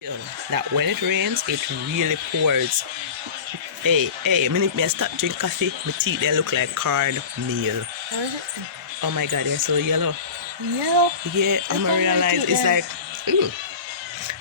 That when it rains, it really pours. Hey, me I stop drink coffee, my teeth they look like cornmeal. Oh my god, they're so yellow. Yellow? Yeah, I'm gonna realize it's like,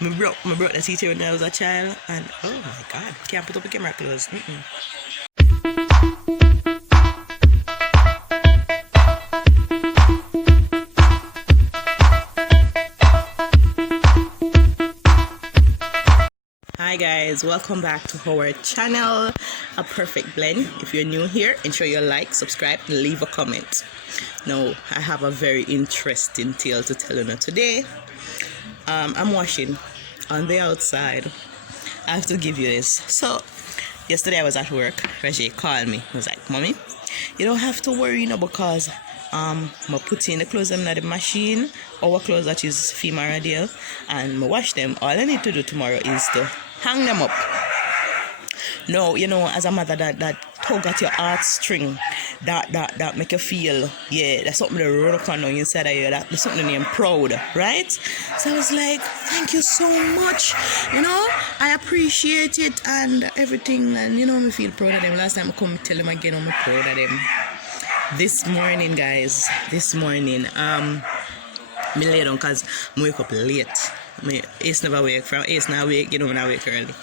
me broke the teeth here when I was a child, and oh my god, can't put up a camera clothes. Hi guys, welcome back to our channel, A Perfect Blend. If you're new here, ensure you like, subscribe, and leave a comment. Now, I have a very interesting tale to tell you today. I'm washing on the outside. I have to give you this. So, yesterday I was at work. Raje called me. He was like, "Mommy, you don't have to worry, because I'm putting the clothes in the machine, our clothes that is female Radale, and I wash them. All I need to do tomorrow is to hang them up." No, as a mother, that tug at your heartstring, that make you feel, that's something that run up on inside of you, that's something that I'm proud, right? So I was like, thank you so much, I appreciate it and everything, and I feel proud of them. Last time I come tell them again, I'm proud of them. This morning, guys, me lay down because I wake up late. Ace never wake. From Ace now wake, when I wake early.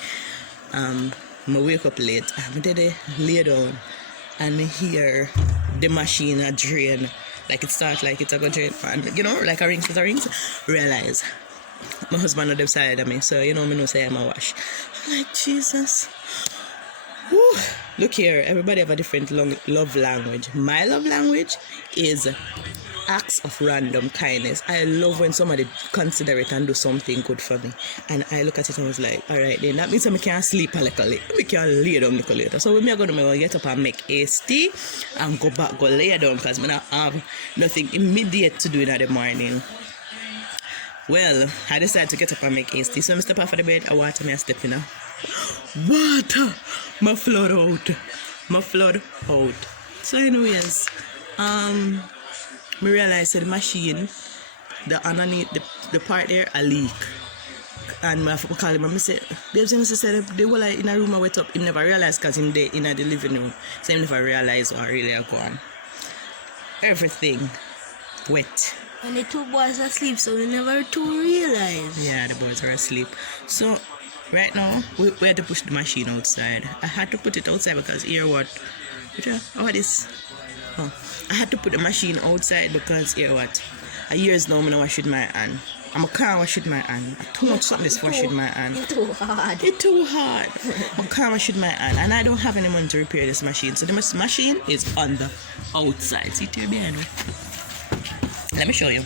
I wake up late. I did lay down and me hear the machine a drain. Like it starts like it's a go drain. And like a rings with a rings. Realize my husband on the side of me. So me know say I'm a wash. I'm like, Jesus. Whew. Look here, everybody have a different love language. My love language is acts of random kindness. I love when somebody consider it and do something good for me. And I look at it and I was like, alright then, that means I can sleep a little late. I can lay down a little later. So when I'm going to get up and make tea and go lay down because I don't have nothing immediate to do in the morning. Well, I decided to get up and make tea. So I step off of the bed, I water me a step in. Water! My flood out. So anyways, me realized that the machine, the underneath, the part there, a leak. And I call him and I said, babes, he said, they were like in a room I went up. He never realized because him there in the living room. So he never realized what really are going. Everything wet. And the two boys are asleep, so we never to realize. Yeah, the boys are asleep. So right now, we had to push the machine outside. I had to put it outside because here what? This? Oh, I had to put the machine outside because here what? A years now, I'm not washing my hand. I can't wash with my hand. Too much something is washing my hand. It's too hard. It's too hard. I can't wash with my hand. And I don't have any money to repair this machine. So the machine is on the outside. See it here behind me. Let me show you.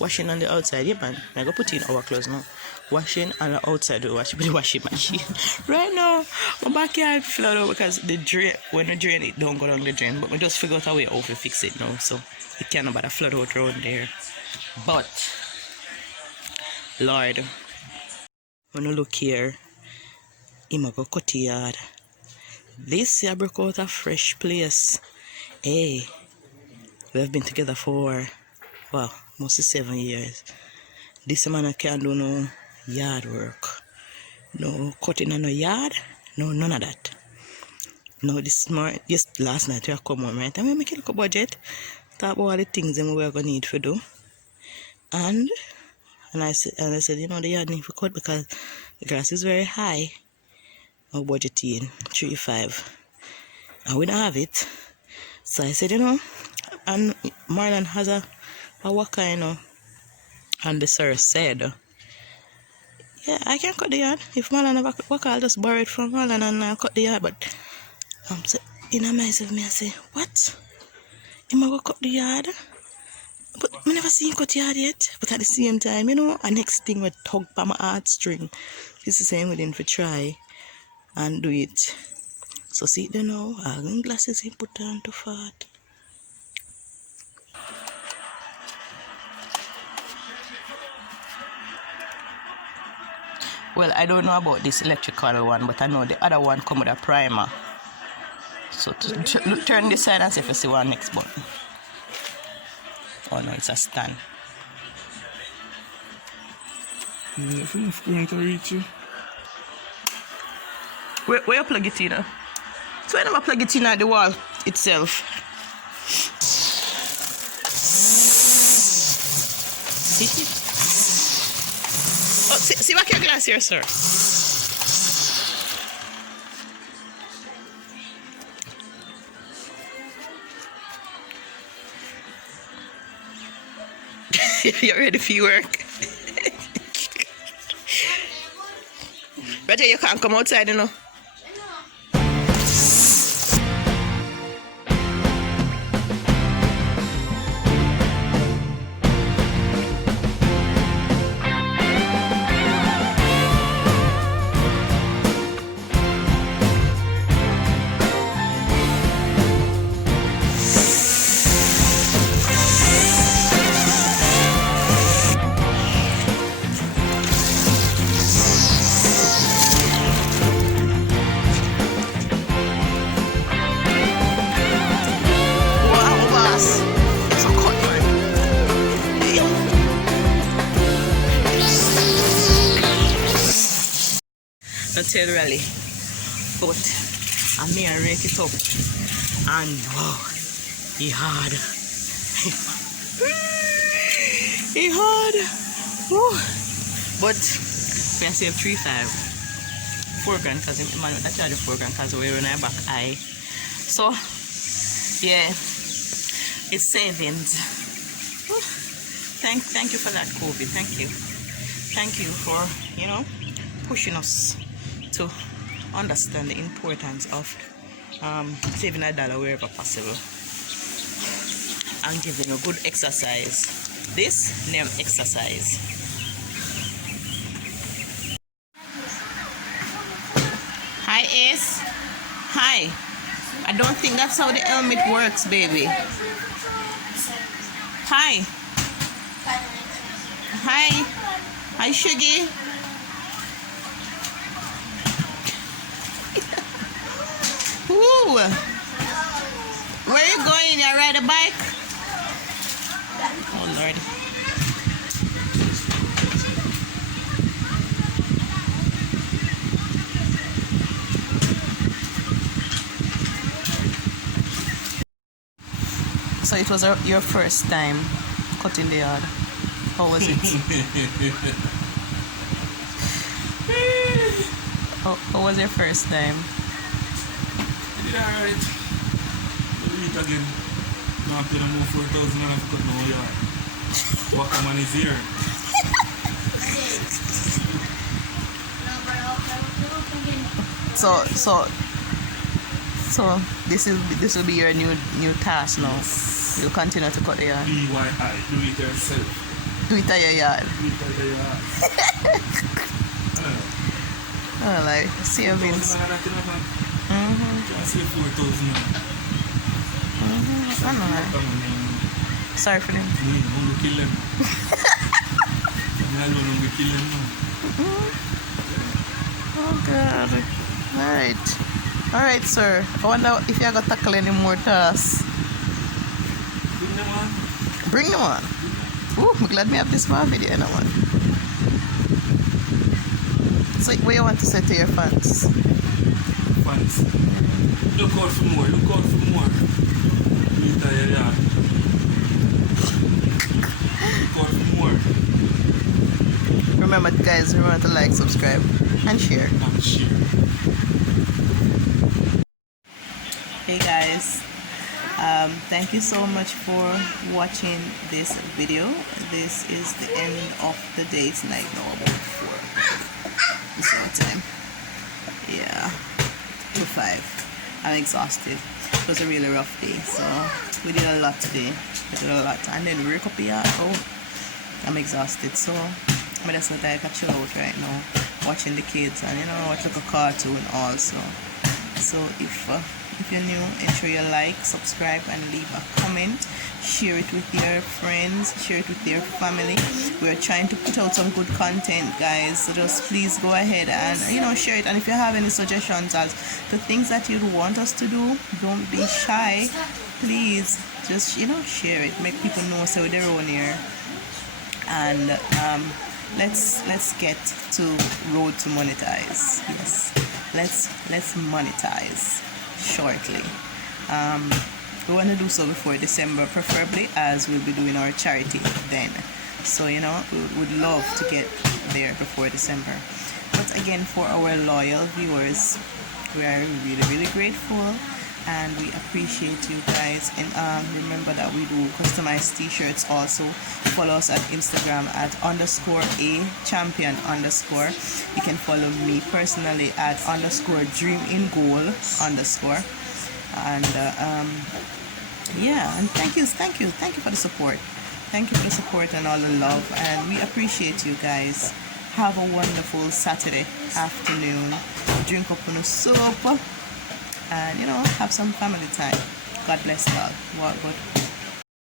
Washing on the outside, yeah, man. I go put in our clothes now. Washing on the outside, we wash with the washing machine. Right now, my backyard flood out because the drain, when the drain, it don't go down the drain. But we just figure out a way how to fix it now. So it can't about flood out around there. But, Lord, when you look here, I'm go cut the yard. This year broke out a fresh place. Hey. We have been together for, mostly 7 years. This man can't do no yard work. No cutting on no yard. No, none of that. No, last night we have come home, right? And we make a budget. Talk about all the things that we are going to need to do. And I said, the yard need to cut because the grass is very high. Our budget in 3-5. And we don't have it. So I said, and Marlon has a worker, and the sir said, yeah, I can cut the yard. If Marlon have a worker, I'll just borrow it from Marlon and I'll cut the yard. But so in myself, I say, what? Am I going to cut the yard? But I never seen him cut the yard yet. But at the same time, a next thing would tug by my heartstring. This is the same with him to try and do it. So see, all glasses he put on too fat. Well, I don't know about this electrical one, but I know the other one come with a primer. So turn this side and see if you see one next button. Oh no, it's a stand. If enough going to reach you. Where you plug it in? So I never plug it in at the wall itself. See? Oh, see back your glass here, sir. You're ready for your work? Raje, you can't come outside, you know. Not tell Raleigh, but I'm here and rake it up, and wow, he hard. He hard. Woo. But we save 3-5, 4 grand because man that charge 4 grand because we're on our back eye. So yeah, it's savings. Woo. Thank you for that, COVID. Thank you for pushing us to understand the importance of saving $1 wherever possible and giving a good exercise. This name exercise. Hi Ace. Hi. I don't think that's how the helmet works, baby. Hi. Hi. Hi Shuggy. Ooh. Where are you going? You ride a bike? Oh Lord. So it was your first time cutting the yard. How was it? How was your first time? I did alright. We'll meet again. Now I'm gonna move 4,000 and I've cut no yard. Wakaman is here. So this will be your new task now. Yes. You'll continue to cut the yard. BYI, do it yourself. Do it at your yard. Do it at your yard. Oh, like savings. Just say 4,000. I know that. Sorry for them. We kill them. We kill them now. Oh God. Alright, sir. I wonder if you got to tackle any more tasks. Bring them on. Bring them on. Ooh, I'm glad me have this small video, you know what? So what you want to say to your fans? Fans. Look out for more. Look out for more. Look out for more. Remember guys, remember to like, subscribe and share. Hey guys, thank you so much for watching this video. This is the end of the day. It's night now, about 4. It's our time. Yeah, 2:05. I'm exhausted. It was a really rough day, so we did a lot today. And then we wake up here. Oh, I'm exhausted, so I'm just like a chill out right now, watching the kids and watch like a cartoon also. So if you're new, ensure you like, subscribe and leave a comment. Share it with your friends, share it with your family. We're trying to put out some good content, guys, so just please go ahead and share it. And if you have any suggestions as to things that you'd want us to do, don't be shy. Please just share it, make people know so they're on here. And let's get to road to monetize. Yes, let's monetize shortly. We want to do so before December, preferably, as we'll be doing our charity then. So we would love to get there before December. But again, for our loyal viewers, we are really, really grateful, and we appreciate you guys. And remember that we do customized t-shirts also. Follow us at Instagram at _a_champion_. You can follow me personally at _dreamingoal_. And and thank you for the support. Thank you for the support and all the love, and we appreciate you guys. Have a wonderful Saturday afternoon. Drink up on a soup and have some family time. God bless you all. Walk good.